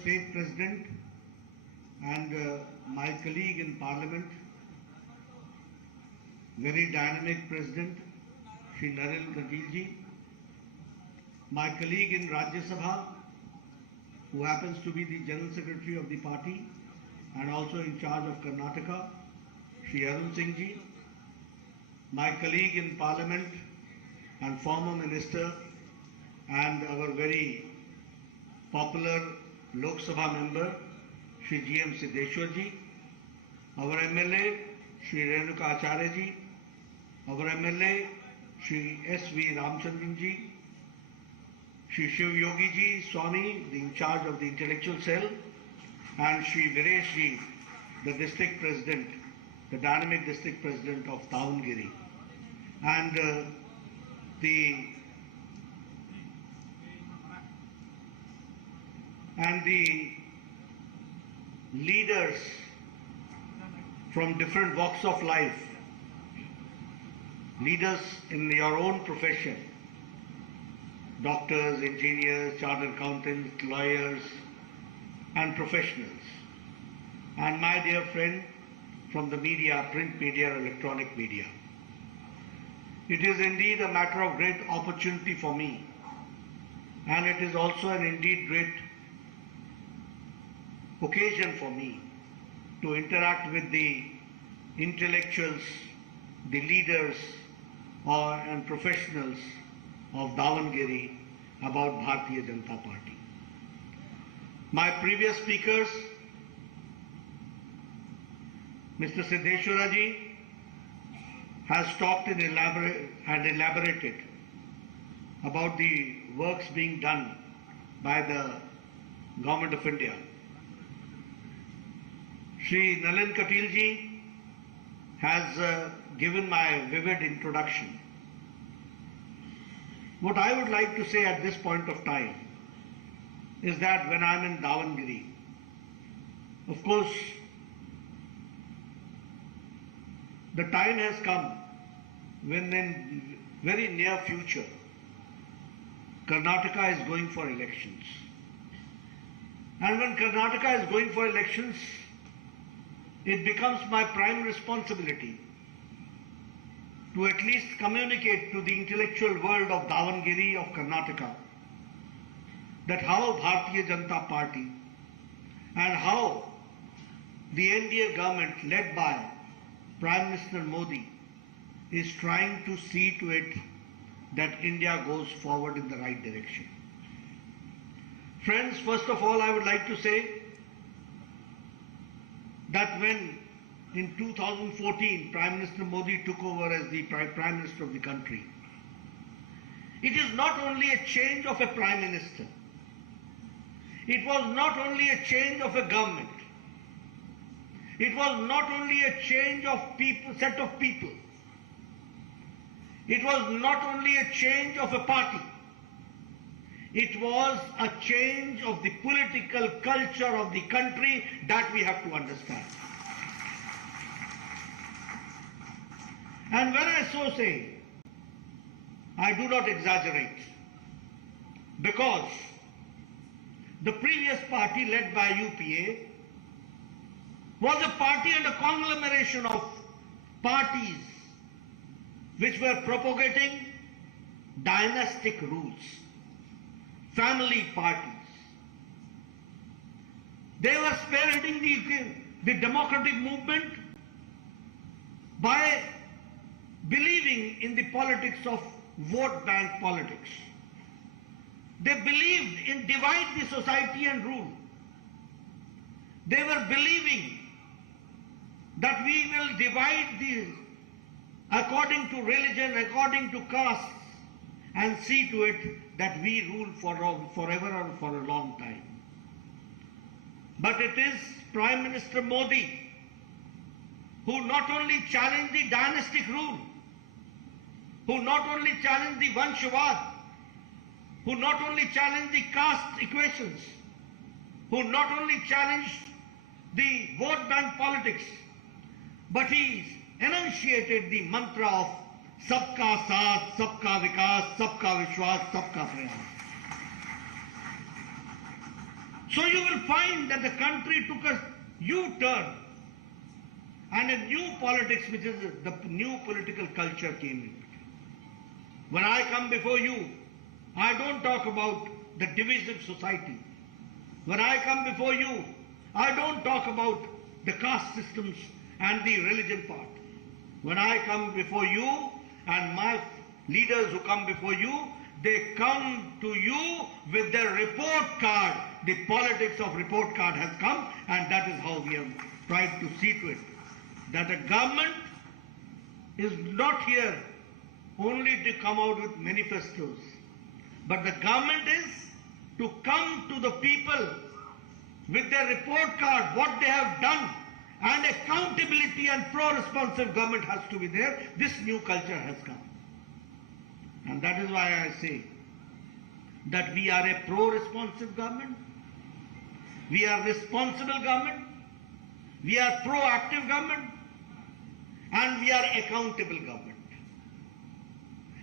State President and my colleague in Parliament, very dynamic President, Shri Nadda, my colleague in Rajya Sabha, who happens to be the General Secretary of the party and also in charge of Karnataka, Shri Singh ji, my colleague in Parliament and former Minister and our very popular Lok Sabha member, Shri G.M. Siddeshwar ji, our MLA, Shri Renuka Acharya ji, our MLA, Shri S.V. Ramchandran ji, Shri Shiv Yogi ji, Swami, the in charge of the intellectual cell, and Shri Viresh ji, the district president, the dynamic district president of Davanagere, and the leaders from different walks of life, leaders in your own profession, doctors, engineers, chartered accountants, lawyers, and professionals, and my dear friend from the media, print media, electronic media. It is indeed a matter of great opportunity for me, and it is also an indeed great occasion for me to interact with the intellectuals, the leaders and professionals of Davanagere about Bharatiya Janata Party. My previous speakers, Mr. Siddeshwara ji, has talked and elaborated about the works being done by the Government of India. Shri Nalin Katil ji has given my vivid introduction. What I would like to say at this point of time is that when I am in Davanagere, of course, the time has come when in very near future, Karnataka is going for elections. And when Karnataka is going for elections, it becomes my prime responsibility to at least communicate to the intellectual world of Davanagere, of Karnataka, that how Bharatiya Janata Party and how the NDA government led by Prime Minister Modi is trying to see to it that India goes forward in the right direction. Friends, first of all, I would like to say that when in 2014 Prime Minister Modi took over as the Prime Minister of the country, it is not only a change of a Prime Minister, it was not only a change of a government, it was not only a change of people, set of people, it was not only a change of a party, it was a change of the political culture of the country that we have to understand. And when I so say, I do not exaggerate, because the previous party led by UPA was a party and a conglomeration of parties which were propagating dynastic rules, family parties. They were spearheading the democratic movement by believing in the politics of vote bank politics. They believed in divide the society and rule. They were believing that we will divide according to religion, according to castes, and see to it that we rule forever or for a long time. But it is Prime Minister Modi who not only challenged the dynastic rule, who not only challenged the Vanshavad, who not only challenged the caste equations, who not only challenged the vote bank politics, but he enunciated the mantra of Sabka Saath, Sabka Vikas, Sabka Vishwas, Sabka Prayas. So you will find that the country took a U-turn and a new politics, which is the new political culture, came in. When I come before you, I don't talk about the divisive society. When I come before you, I don't talk about the caste systems and the religion part. When I come before you and my leaders who come before you, they come to you with their report card. The politics of report card has come, and that is how we have tried to see to it. That a government is not here only to come out with manifestos, but the government is to come to the people with their report card, what they have done, and accountability and pro-responsive government has to be there. This new culture has come. And that is why I say that we are a pro-responsive government, we are responsible government, we are proactive government, and we are accountable government.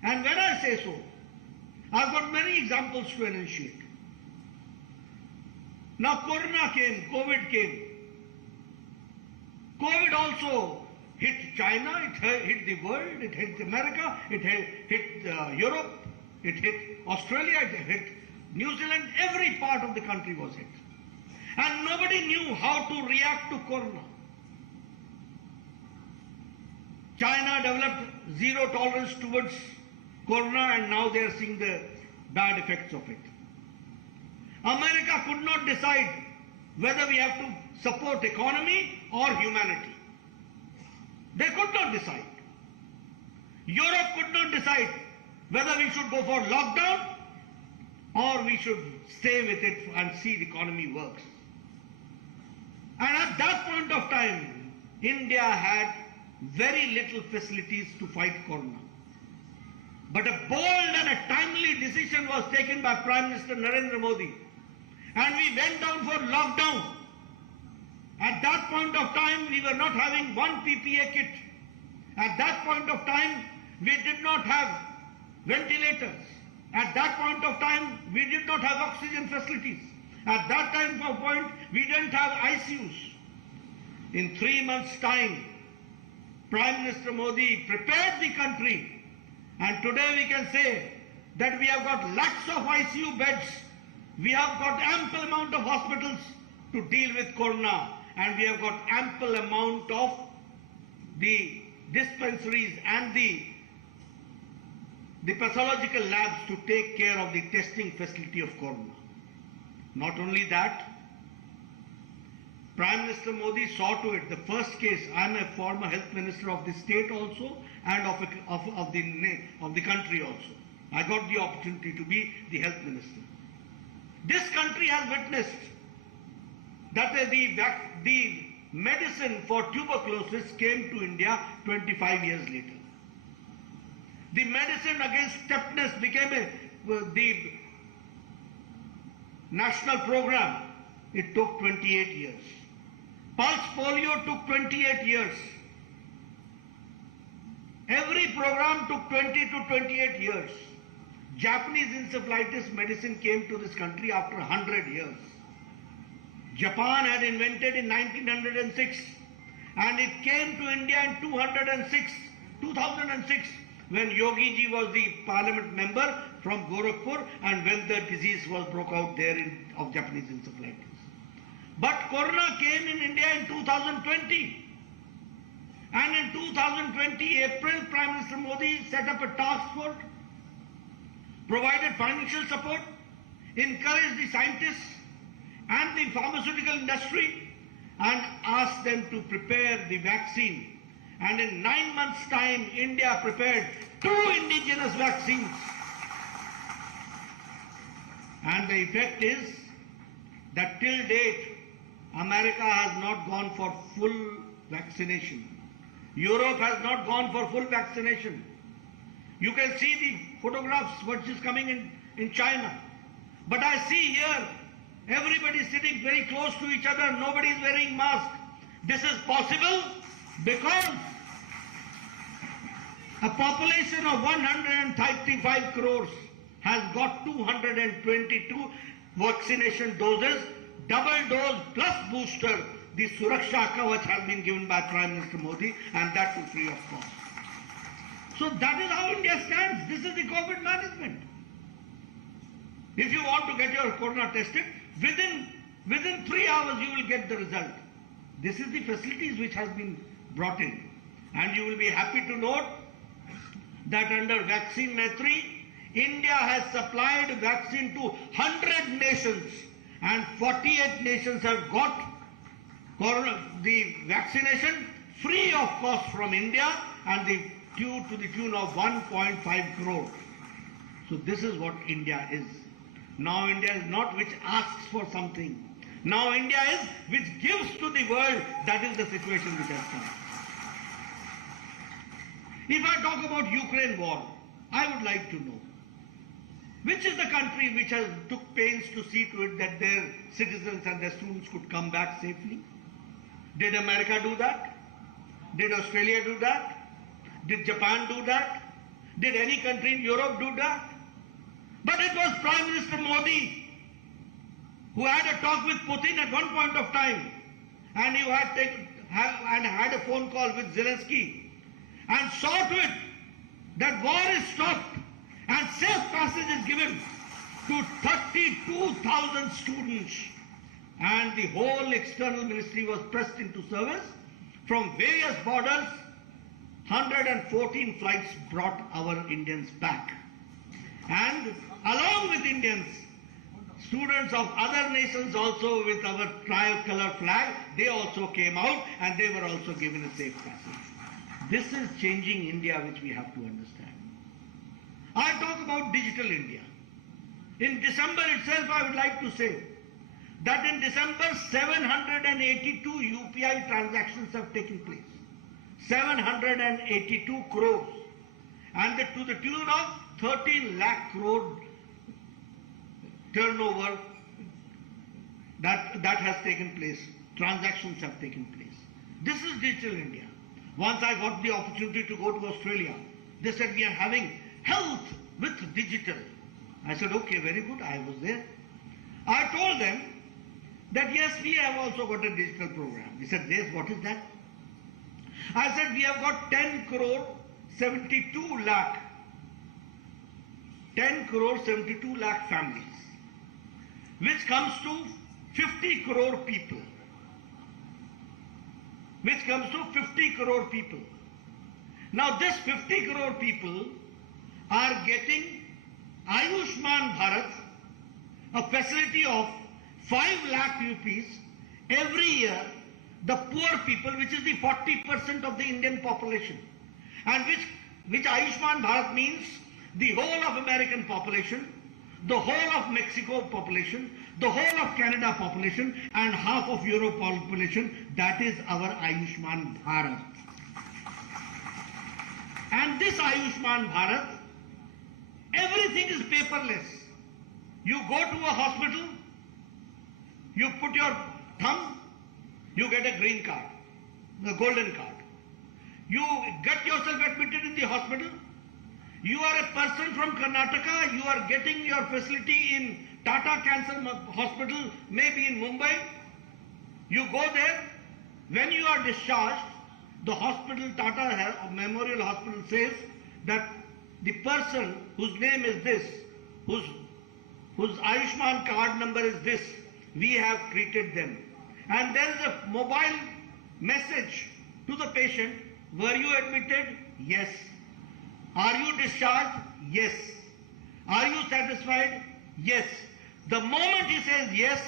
And when I say so, I've got many examples to enunciate. Now Corona came, COVID came. COVID also hit China, it hit the world, it hit America, it hit Europe, it hit Australia, it hit New Zealand, every part of the country was hit. And nobody knew how to react to Corona. China developed zero tolerance towards Corona, and now they are seeing the bad effects of it. America could not decide whether we have to support economy or humanity. They could not decide. Europe could not decide whether we should go for lockdown or we should stay with it and see the economy works. And at that point of time, India had very little facilities to fight Corona. But a bold and a timely decision was taken by Prime Minister Narendra Modi, and we went down for lockdown. At that point of time, we were not having one PPE kit. At that point of time, we did not have ventilators. At that point of time, we did not have oxygen facilities. At that time of point, we didn't have ICUs. In 3 months' time, Prime Minister Modi prepared the country, and today we can say that we have got lakhs of ICU beds, we have got ample amount of hospitals to deal with Corona, and we have got ample amount of the dispensaries and the pathological labs to take care of the testing facility of Corona. Not only that, Prime Minister Modi saw to it, the first case, I am a former health minister of the state also and of the country also. I got the opportunity to be the health minister. This country has witnessed that the medicine for tuberculosis came to India 25 years later. The medicine against tetanus became the national program. It took 28 years. Pulse polio took 28 years. Every program took 20 to 28 years. Japanese encephalitis medicine came to this country after 100 years. Japan had invented in 1906, and it came to India in 2006, when Yogi ji was the parliament member from Gorakhpur, and when the disease was broke out there of Japanese encephalitis. But Corona came in India in 2020. And in 2020 April, Prime Minister Modi set up a task force, provided financial support, encouraged the scientists and the pharmaceutical industry, and asked them to prepare the vaccine. And in 9 months' time, India prepared 2 indigenous vaccines. And the effect is that till date, America has not gone for full vaccination. Europe has not gone for full vaccination. You can see the photographs, what is coming in China. But I see here, everybody is sitting very close to each other, nobody is wearing mask. This is possible because a population of 135 crores has got 222 vaccination doses double dose plus booster, the Suraksha Kavach has been given by Prime Minister Modi, and that too free of cost. So that is how India stands. This is the COVID management. If you want to get your corona tested, within 3 hours you will get the result. This is the facilities which has been brought in. And you will be happy to note that under Vaccine Maitri, India has supplied vaccine to 100 nations, and 48 nations have got the vaccination free of cost from India, and to the tune of 1.5 crore. So this is what India is. Now India is not which asks for something. Now India is which gives to the world. That is the situation which has come. If I talk about Ukraine war, I would like to know, which is the country which has took pains to see to it that their citizens and their students could come back safely? Did America do that? Did Australia do that? Did Japan do that? Did any country in Europe do that? But it was Prime Minister Modi who had a talk with Putin at one point of time, and he had a phone call with Zelensky, and saw to it that war is stopped and safe passage is given to 32,000 students, and the whole external ministry was pressed into service. From various borders, 114 flights brought our Indians back. And along with Indians, students of other nations also with our tricolor flag, they also came out and they were also given a safe passage. This is changing India, which we have to understand. I talk about digital India. In December itself, I would like to say that in December, 782 UPI transactions have taken place. 782 crores. And to the tune of 13 lakh crore turnover that has taken place. Transactions have taken place. This is digital India. Once I got the opportunity to go to Australia, they said we are having health with digital. I said, okay, very good. I was there. I told them that yes, we have also got a digital program. They said, yes, what is that? I said, we have got 10 crore 72 lakh families, which comes to 50 crore people. Now this 50 crore people are getting Ayushman Bharat, a facility of 5 lakh rupees every year, the poor people, which is the 40% of the Indian population, and which Ayushman Bharat means the whole of American population, the whole of Mexico population, the whole of Canada population, and half of Europe population. That is our Ayushman Bharat. And this Ayushman Bharat, everything is paperless. You go to a hospital, you put your thumb, you get a green card, the golden card. You get yourself admitted in the hospital. You are a person from Karnataka, you are getting your facility in Tata Cancer Hospital, maybe in Mumbai. You go there. When you are discharged, the hospital, Tata Memorial Hospital, says that the person whose name is this, whose Ayushman card number is this, we have treated them. And there is a mobile message to the patient. Were you admitted? Yes. Are you discharged? Yes. Are you satisfied? Yes. The moment he says yes,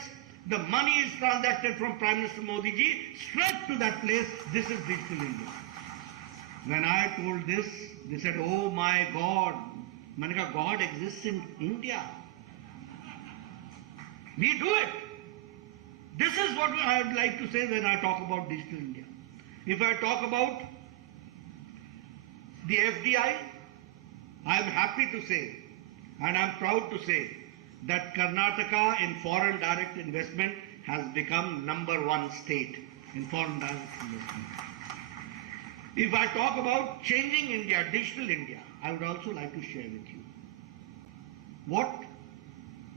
the money is transacted from Prime Minister Modi ji straight to that place. This is digital India. When I told this, they said, oh my God. Manika, God exists in India. We do it. This is what I would like to say when I talk about digital India. If I talk about the FDI, I am happy to say, and I am proud to say, that Karnataka in foreign direct investment has become #1 state in foreign direct investment. If I talk about changing India, digital India, I would also like to share with you. What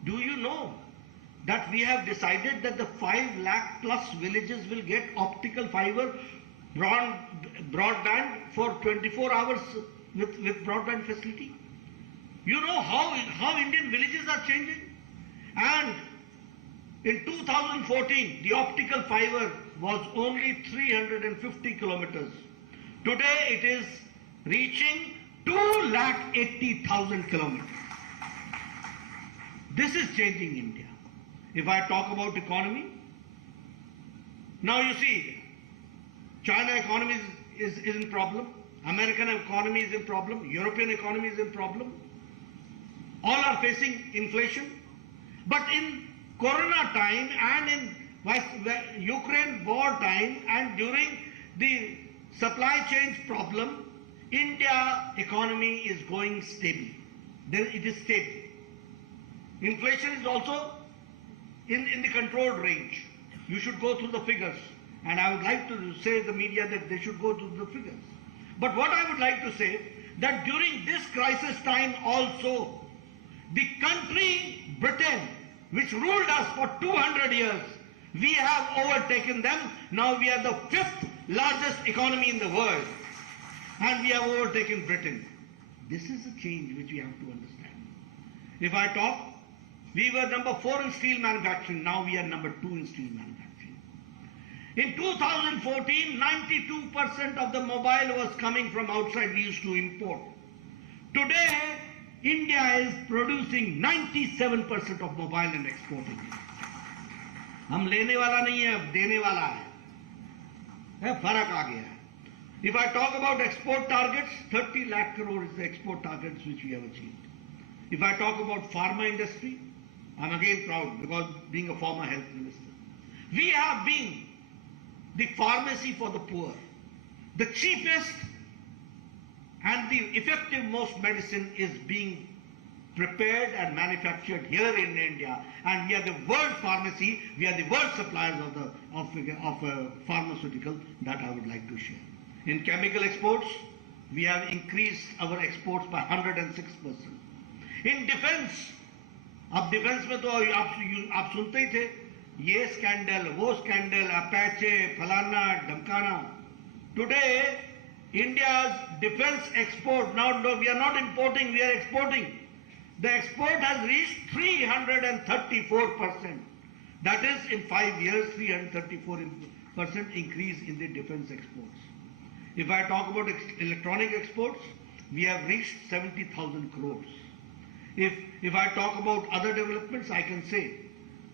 do you know that we have decided that the 5 lakh plus villages will get optical fiber broadband for 24 hours with broadband facility. You know how Indian villages are changing? And in 2014, the optical fiber was only 350 kilometers. Today it is reaching 2,80,000 kilometers. This is changing India. If I talk about economy, now you see, China economy is in problem, American economy is in problem, European economy is in problem. All are facing inflation. But in Corona time and in Ukraine war time and during the supply chain problem, India economy is going stable. It is stable. Inflation is also in the controlled range. You should go through the figures. And I would like to say to the media that they should go through the figures. But what I would like to say, that during this crisis time also, the country Britain, which ruled us for 200 years, we have overtaken them. Now we are the 5th largest economy in the world. And we have overtaken Britain. This is a change which we have to understand. If I talk, we were number 4 in steel manufacturing. Now we are number 2 in steel manufacturing. In 2014, 92% of the mobile was coming from outside. We used to import. Today, India is producing 97% of mobile and exporting. हम लेने वाला नहीं है, अब देने वाला है फर्क आ गया है. If I talk about export targets, 30 lakh crore is the export targets which we have achieved. If I talk about pharma industry, I'm again proud because being a former health minister. We have been the pharmacy for the poor. The cheapest and the effective most medicine is being prepared and manufactured here in India, and we are the world pharmacy, we are the world suppliers of pharmaceutical. That I would like to share. In chemical exports, we have increased our exports by 106%. In defense, अब defence में तो आप सुनते ही थे, ये scandal, वो scandal, अपैचे, फलाना, ढमकाना. Today, India's defense export, now we are not importing, we are exporting. The export has reached 334%. That is, in 5 years, 334% increase in the defense exports. If I talk about electronic exports, we have reached 70,000 crores. If I talk about other developments, I can say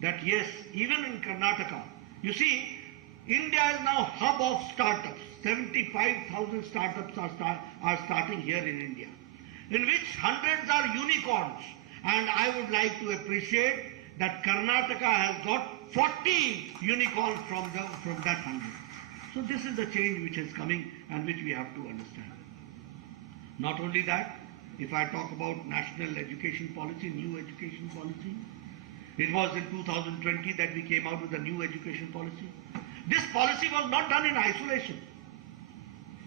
that yes, even in Karnataka, you see, India is now hub of startups. 75,000 startups are starting here in India, in which hundreds are unicorns. And I would like to appreciate that Karnataka has got 40 unicorns from that 100. So this is the change which is coming and which we have to understand. Not only that, if I talk about national education policy, new education policy, it was in 2020 that we came out with a new education policy. This policy was not done in isolation.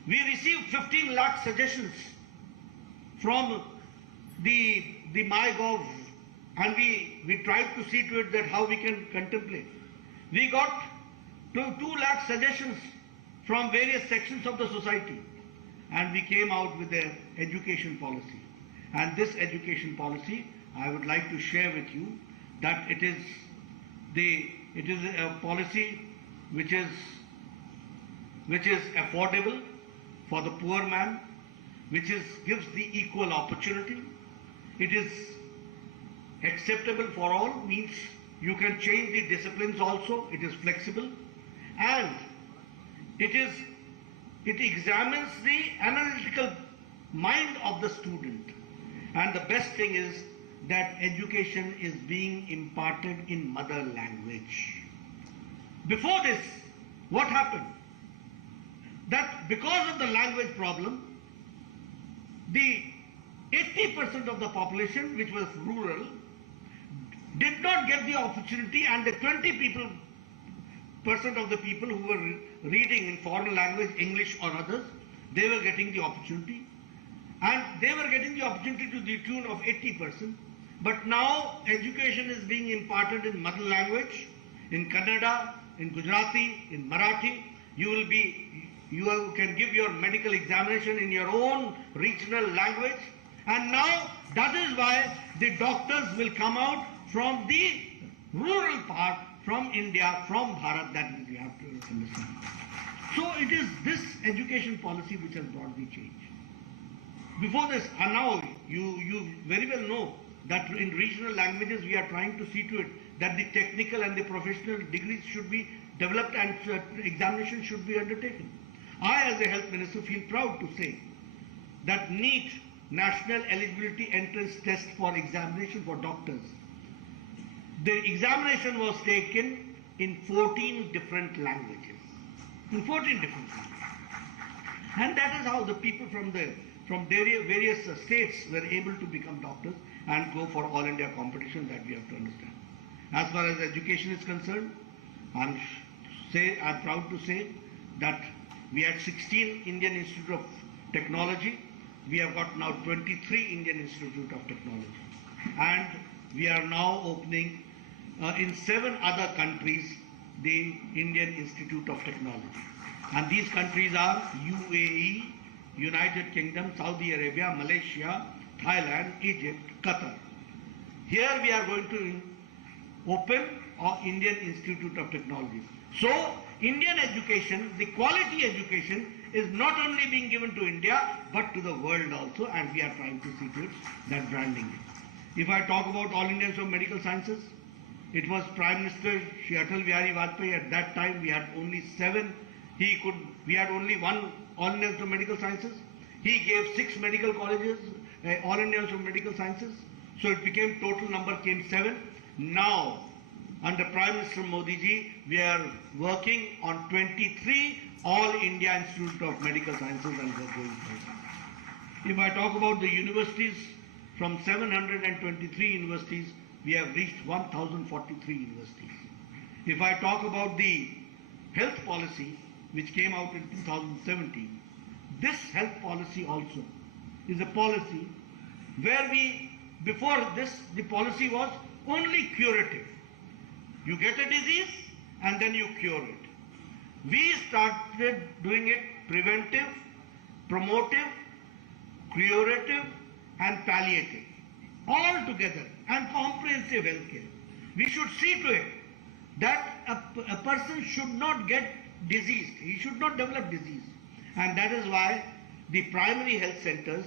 We received 15 lakh suggestions from the MyGov, and we tried to see to it that how we can contemplate. We got 2 lakh suggestions from various sections of the society, and we came out with an education policy. And this education policy, I would like to share with you that it is a policy which is affordable for the poor man, which gives the equal opportunity. It is acceptable for all, means you can change the disciplines also. It is flexible, and it examines the analytical mind of the student. And the best thing is that education is being imparted in mother language. Before this, what happened? That because of the language problem, the 80% of the population, which was rural, did not get the opportunity, and the 20% of the people who were reading in foreign language, English or others, they were getting the opportunity. And they were getting the opportunity to the tune of 80%. But now education is being imparted in mother language, in Kannada, in Gujarati, in Marathi. You can give your medical examination in your own regional language. And now that is why the doctors will come out from the rural part, from India, from Bharat, that we have to understand. So it is this education policy which has brought the change. Before this, and now you very well know that in regional languages we are trying to see to it that the technical and the professional degrees should be developed and examination should be undertaken. I as a health minister feel proud to say that NEET, National Eligibility Entrance Test for examination for doctors, the examination was taken in 14 different languages. In 14 different languages. And that is how the people from various states were able to become doctors and go for all India competition, that we have to understand. As far as education is concerned, I'm proud to say that we had 16 Indian Institute of Technology. We have got now 23 Indian Institute of Technology. And we are now opening in 7 other countries the Indian Institute of Technology. And these countries are UAE, United Kingdom, Saudi Arabia, Malaysia, Thailand, Egypt, Qatar. Here we are going to open our Indian Institute of Technology. So Indian education, the quality education, is not only being given to India but to the world also, and we are trying to see to it that branding. If I talk about All Indians of Medical Sciences, it was Prime Minister Shri Atal Bihari Vajpayee. At that time we had only 7. We had only 1 All Indians of Medical Sciences. He gave 6 medical colleges, All Indians of Medical Sciences. So it became, total number came 7. Now, under Prime Minister Modi ji, we are working on 23 All India Institute of Medical Sciences, and we are going forward. If I talk about the universities, from 723 universities, we have reached 1043 universities. If I talk about the health policy, which came out in 2017, this health policy also is a policy where before this, the policy was only curative. You get a disease and then you cure it. We started doing it preventive, promotive, curative and palliative, all together, and comprehensive health care. We should see to it that a person should not get diseased, he should not develop disease. And that is why the primary health centers,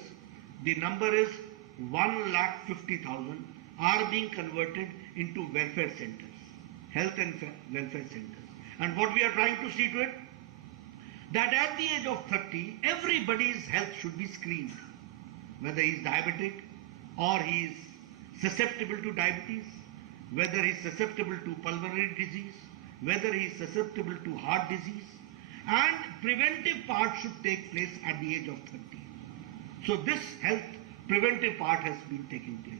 the number is 150,000, are being converted into welfare centers, health and welfare centers. And what we are trying to see to it, that at the age of 30, everybody's health should be screened, whether he is diabetic or he is susceptible to diabetes, whether he is susceptible to pulmonary disease, whether he is susceptible to heart disease, and preventive part should take place at the age of 30. So this health preventive part has been taking place.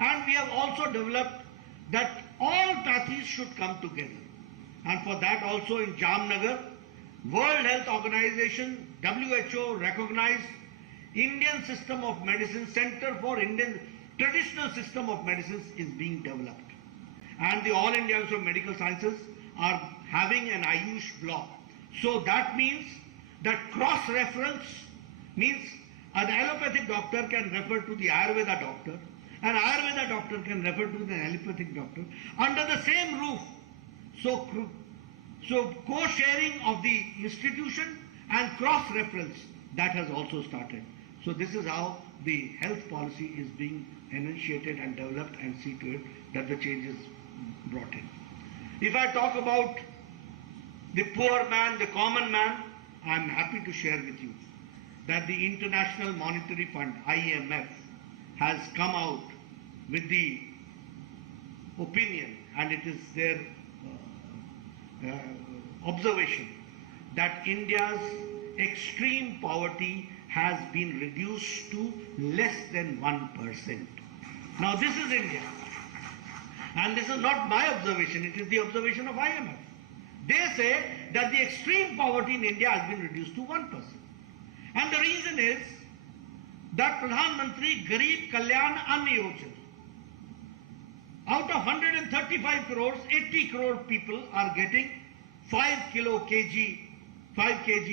And we have also developed that all pathies should come together. And for that also in Jamnagar, World Health Organization, WHO recognized Indian System of Medicine, Center for Indian Traditional System of Medicines is being developed. And the All Indians of Medical Sciences are having an Ayush block. So that means that cross-reference means an allopathic doctor can refer to the Ayurveda doctor, an Ayurveda doctor can refer to the allopathic doctor under the same roof. So co-sharing of the institution and cross-reference, that has also started. So this is how the health policy is being initiated and developed, and see to it that the change is brought in. If I talk about the poor man, the common man, I am happy to share with you that the International Monetary Fund, IMF, has come out with the opinion, and it is their observation, that India's extreme poverty has been reduced to less than 1%. Now this is India, and this is not my observation, it is the observation of IMF. They say that the extreme poverty in India has been reduced to 1%. And the reason is that Pradhan Mantri Garib Kalyan Anna Yojana, Out of 135 crores, 80 crore people are getting 5 kg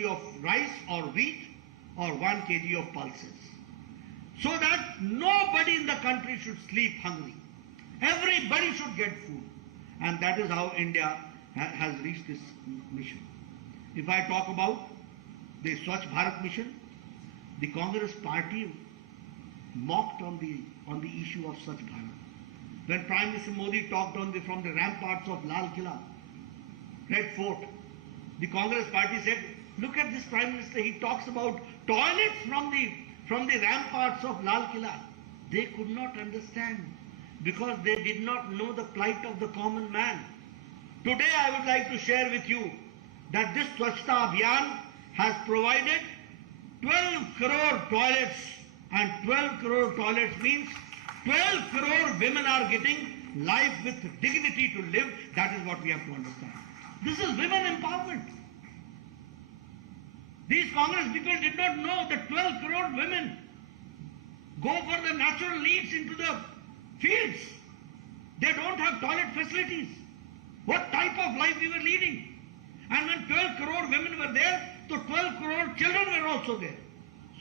of rice or wheat or 1 kg of pulses. So that nobody in the country should sleep hungry. Everybody should get food. And that is how India has reached this mission. If I talk about the Swachh Bharat mission, the Congress party mocked on the issue of Swachh Bharat. When Prime Minister Modi talked from the ramparts of Lal Killa, Red Fort, the Congress party said, look at this Prime Minister, he talks about toilets from the ramparts of Lal Killa. They could not understand because they did not know the plight of the common man. Today I would like to share with you that this Swachhta Abhiyan has provided 12 crore toilets, and 12 crore toilets means 12 crore women are getting life with dignity to live. That is what we have to understand. This is women empowerment. These Congress people did not know that 12 crore women go for the natural needs into the fields. They don't have toilet facilities. What type of life we were leading? And when 12 crore women were there, so 12 crore children were also there.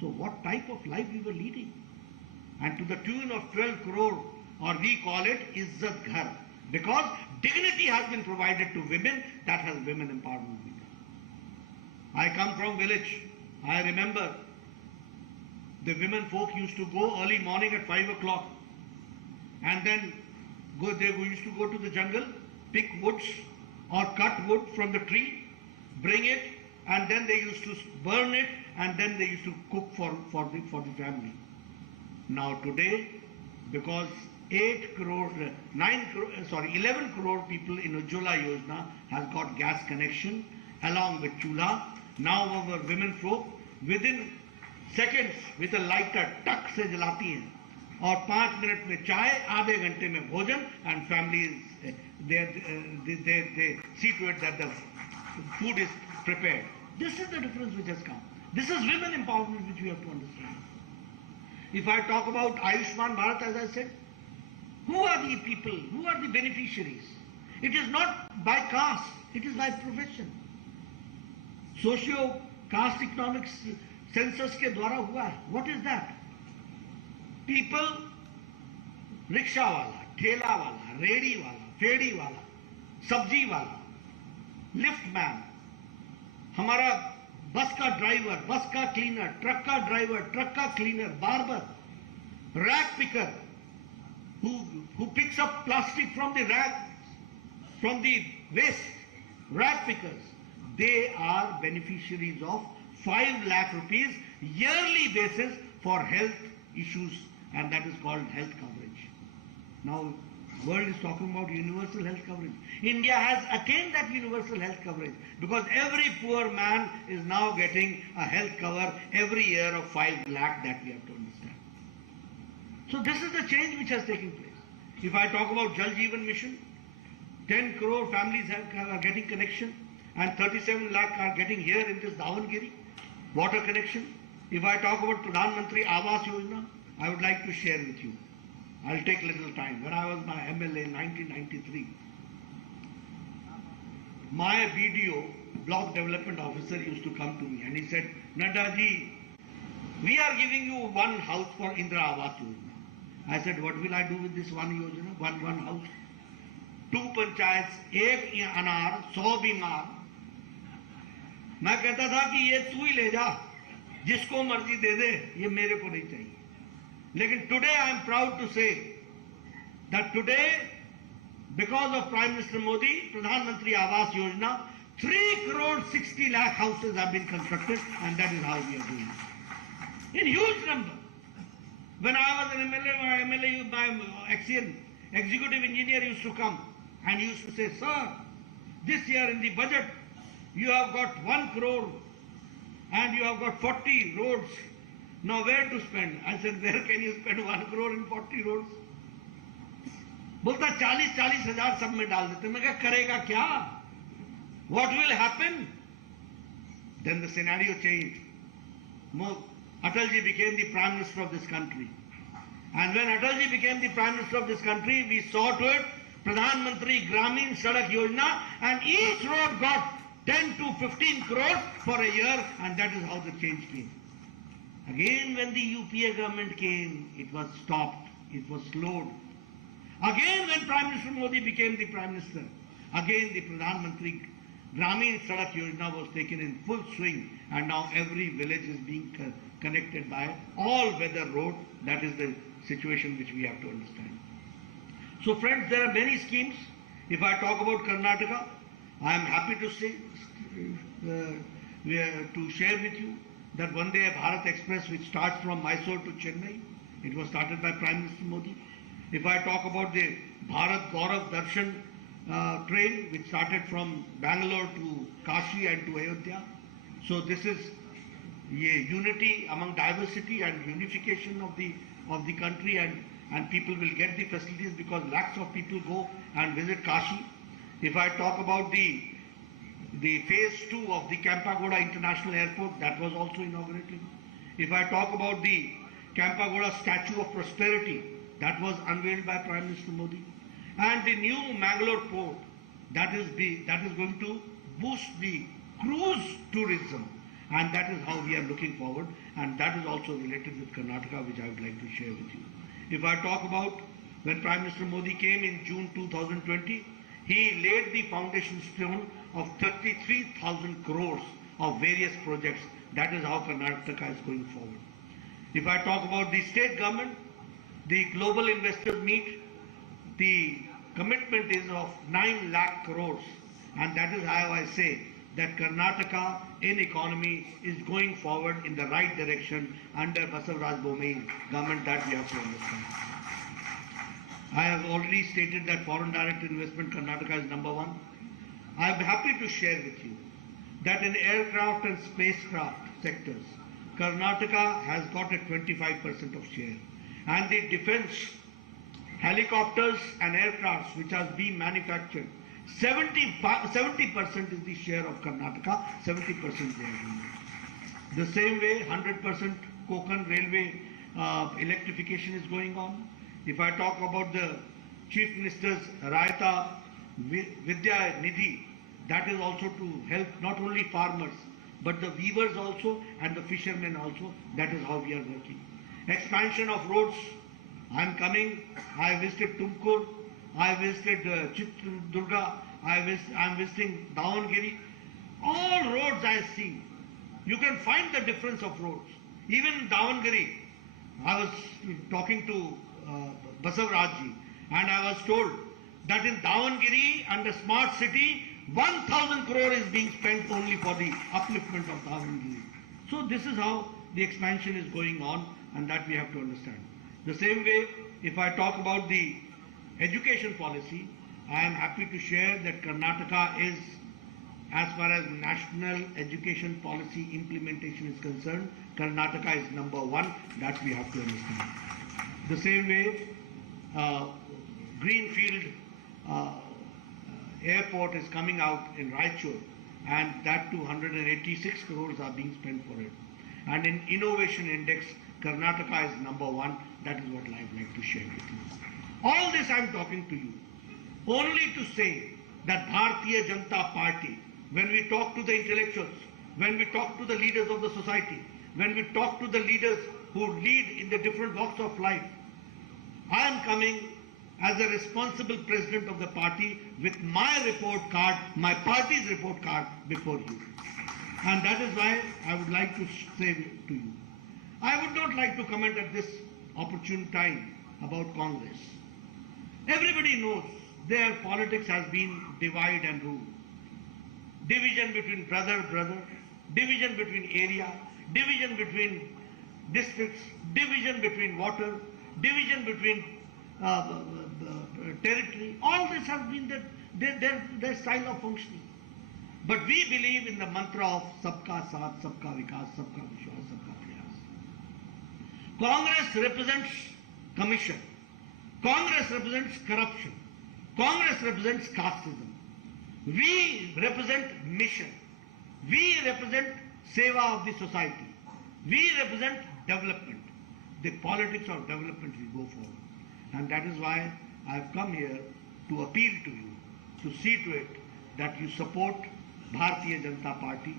So what type of life we were leading? And to the tune of 12 crore, or we call it Izzat Ghar, because dignity has been provided to women, that has women empowerment. I come from village. I remember the women folk used to go early morning at 5 o'clock and then they used to go to the jungle, pick woods or cut wood from the tree, bring it, and then they used to burn it, and then they used to cook for the family. Now today, because 11 crore people in Ujjwala Yojana has got gas connection along with chulha. Now our women folk within seconds with a lighter tuck se jalati hain, और 5 minute में चाय, आधे घंटे में भोजन, and families they see to it that the food is prepared. This is the difference which has come. This is women empowerment which we have to understand. If I talk about Ayushman Bharat, as I said, who are the people? Who are the beneficiaries? It is not by caste, it is by profession. Socio caste economics census के द्वारा हुआ है. What is that? People, rickshaw वाला, ठेला वाला, ready वाला, फेड़ी वाला, सब्जी वाला, लिफ्ट मैन, हमारा बस का ड्राइवर, बस का क्लीनर, ट्रक का ड्राइवर, ट्रक का cleaner, barber, rack picker, who picks up plastic from the rack, from the waste, rack pickers, they are beneficiaries of 5 lakh rupees yearly basis for health issues, and that is called health coverage. Now, the world is talking about universal health coverage. India has attained that universal health coverage because every poor man is now getting a health cover every year of 5 lakh, that we have to understand. So this is the change which has taken place. If I talk about Jal Jeevan Mission, 10 crore families are getting connection, and 37 lakh are getting here in this Davanagere water connection. If I talk about Pradhan Mantri Awas Yojana, I would like to share with you. I'll take little time. When I was my MLA in 1993, my BDO, Block Development Officer, used to come to me and he said, Nadda ji, we are giving you one house for Indra Awas Yojana. I said, what will I do with this one Yojana, one house? 2 panchayats, 1 anar, 100 बीमार. मैं कहता था कि ये तू ही ले जा, जिसको मर्जी दे दे, ये मेरे को नहीं चाहिए. लेकिन today I am proud to say that today, because of Prime Minister Modi, Pradhan Mantri Awas Yojana, 3 crore 60 lakh houses have been constructed, and that is how we are doing it. In huge number. When I was an MLA, my executive engineer used to come and he used to say, sir, this year in the budget, you have got 1 crore and you have got 40 roads. Now where to spend? I said, where can you spend 1 crore in 40 roads? बोलता 40-40 हजार सब में डाल देते. मैं कहा करेगा क्या? What will happen? Then the scenario changed. Atalji became the Prime Minister of this country. And when Atalji became the Prime Minister of this country, we saw to it Pradhan Mantri Gramin Sadak Yojana, and each road got 10 to 15 crores for a year, and that is how the change came. Again, when the UPA government came, it was stopped, it was slowed. Again, when Prime Minister Modi became the Prime Minister, again the Pradhan Mantri Gramin Sadak Yojana was taken in full swing, and now every village is being connected by all-weather road. That is the situation which we have to understand. So friends, there are many schemes. If I talk about Karnataka, I am happy to say, to share with you that Vande Bharat Express, which starts from Mysore to Chennai, it was started by Prime Minister Modi. If I talk about the Bharat Gaurav Darshan train, which started from Bangalore to Kashi and to Ayodhya, so this is unity among diversity and unification of the country, and people will get the facilities because lakhs of people go and visit Kashi. If I talk about the phase 2 of the Kempagoda International Airport, that was also inaugurated. If I talk about the Kempagoda Statue of Prosperity, that was unveiled by Prime Minister Modi. And the new Mangalore port, that is going to boost the cruise tourism. And that is how we are looking forward. And that is also related with Karnataka, which I would like to share with you. If I talk about when Prime Minister Modi came in June 2020, he laid the foundation stone of 33,000 crores of various projects. That is how Karnataka is going forward. If I talk about the state government, the global investors meet, the commitment is of 9 lakh crores. And that is how I say that Karnataka in economy is going forward in the right direction under Basavaraj Bommai's government. That we have to understand. I have already stated that foreign direct investment, Karnataka is number 1. I am happy to share with you that in aircraft and spacecraft sectors, Karnataka has got a 25% of share. And the defense helicopters and aircrafts which are being manufactured, 70% is the share of Karnataka, 70% they are doing. The same way, 100% Konkan railway electrification is going on. If I talk about the Chief Minister's Rayata Vidya Nidhi, that is also to help not only farmers, but the weavers also and the fishermen also. That is how we are working. Expansion of roads. I am coming. I visited Tumkur. I visited Chitradurga. I am visiting Davanagere. All roads I see. You can find the difference of roads. Even in Davanagere, I was talking to Basavarajji, and I was told that in Davanagere and the smart city, 1,000 crore is being spent only for the upliftment of Davanagere. So this is how the expansion is going on, and that we have to understand. The same way, if I talk about the education policy, I am happy to share that Karnataka is, as far as national education policy implementation is concerned, Karnataka is number 1. That we have to understand. The same way, Greenfield airport is coming out in Raichur, and that 286 crores are being spent for it. And in innovation index, Karnataka is number 1. That is what I would like to share with you. All this I am talking to you only to say that Bharatiya Janata Party, when we talk to the intellectuals, when we talk to the leaders of the society, when we talk to the leaders who lead in the different walks of life, I am coming as a responsible president of the party with my report card, my party's report card before you. And that is why I would like to say to you, I would not like to comment at this opportune time about Congress. Everybody knows their politics has been divide and rule. Division between brother, division between area, division between districts, division between water, division between territory. All this has been their style of functioning. But we believe in the mantra of Sabka Saath, Sabka Vikas, Sabka Vishwas, Sabka Prayas. Congress represents commission. Congress represents corruption. Congress represents casteism. We represent mission. We represent seva of the society. We represent development. the politics of development will go forward. And that is why I have come here to appeal to you, to see to it that you support Bharatiya Janata Party,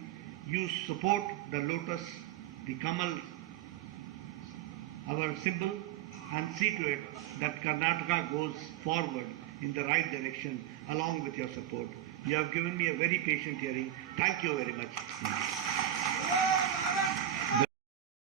you support the lotus, the Kamal, our symbol, and see to it that Karnataka goes forward in the right direction along with your support. You have given me a very patient hearing. Thank you very much.